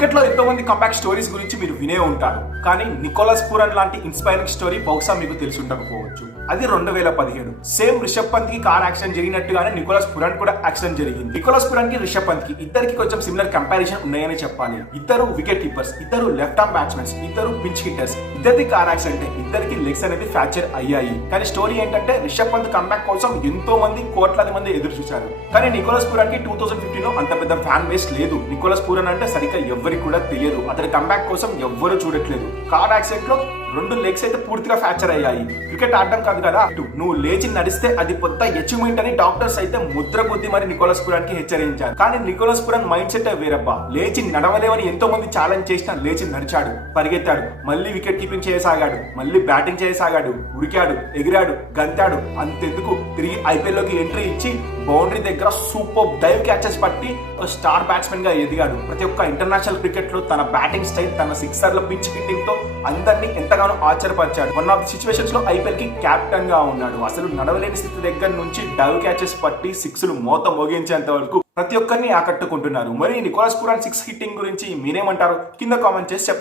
Cricket లో ఎంతో మంది కంబ్యాక్ స్టోరీస్ గురించి మీరు వినే ఉంటారు, కానీ నికోలస్ పూరన్ లాంటి ఇన్స్పైరింగ్ స్టోరీ బహుశా మీకు తెలిసి ఉండకపోవచ్చు. అది 2017 సేమ్ రిషబ్ పంత్ కి కార్ యాక్సిడెంట్ జరిగినట్టుగానే నికోలస్ పూరన్ కూడా యాక్సిడెంట్ జరిగింది. నికోలస్ పూరన్ కి రిషబ్ పంత్ కి ఇద్దరికి కొంచెం సిమిలర్ కంపారిజన్ ఉన్నాయని చెప్పాలి. ఇద్దరు వికెట్ కీపర్స్, ఇద్దరు లెఫ్ట్ ఆర్మ్ బ్యాట్స్మెన్స్, ఇద్దరు పిచ్ హిట్టర్స్. ఇద్దరికి కార్ యాక్సిడెంట్, ఇద్దరికి లెగ్స్ అనేది ఫ్రాక్చర్ అయ్యాయి. కానీ స్టోరీ ఏంటంటే రిషబ్ పంత్ కంబ్యాక్ కోసం ఎంతో మంది కోట్లాది మంది ఎదురు చూశారు. కానీ నికోలస్ పూరన్ కి 2015 లో అంత పెద్ద ఫ్యాన్ బేస్ లేదు. నికోలస్ పూరన్ అంటే సరిగ్గా ఎవ్వరికి కూడా తెలియదు. అతని కంబ్యాక్ కోసం ఎవ్వరూ చూడట్లేదు. కార్ యాక్సిడెంట్ లో 2 లెగ్స్ అయితే పూర్తిగా ఫ్రాక్చర్ అయ్యాయి. క్రికెట్ ఆడడం కాదు కదా, నువ్వు లేచి నడిస్తే అది పెద్ద అచీవ్మెంట్ అని డాక్టర్స్ అయితే ముద్ర కొద్ది మరి నికోలస్ పూరన్ కి హెచ్చరించారు. కానీ నికోలస్ పూరన్ మైండ్ సెట్ వేరబ్బా. లేచి నడవలేవని ఎంతో మంది ఛాలెంజ్ చేసినా లేచి నడిచాడు, పరిగెత్తాడు, మళ్ళీ వికెట్ కీపింగ్ చేయసాగాడు, మళ్ళీ బ్యాటింగ్ చేయసాగాడు, ఉరికాడు, ఎగిరాడు, గంతాడు. అంతెందుకు తిరిగి ఐపీఎల్ లోకి ఎంట్రీ ఇచ్చి బౌండరీ దగ్గర సూపర్ డైవ్ క్యాచెస్ పట్టి ఒక స్టార్ బ్యాట్స్మెన్ గా ఎదిగాడు. ప్రతి ఒక్క ఇంటర్నేషనల్ క్రికెట్ లో తన బ్యాటింగ్ స్టైల్, తన సిక్సర్ల పిచ్ హిట్టింగ్ తో అందరినీ ఎంతగానో ఆశ్చర్యపరిచాడు. వన్ ఆఫ్ ది సిచ్యువేషన్స్ లో ఐపీఎల్ కి కెప్టెన్ గా ఉన్నాడు. అసలు నడవలేని స్థితి దగ్గర నుంచి డైవ్ క్యాచెస్ పట్టి సిక్స్లు మోత మోగించేంత వరకు ప్రతి ఒక్కరిని ఆకట్టుకుంటున్నారు. మరి నికోలస్ పూరన్ 6 హిట్టింగ్ గురించి మీరేమంటారు? కింద కామెంట్ చేసి చెప్పండి.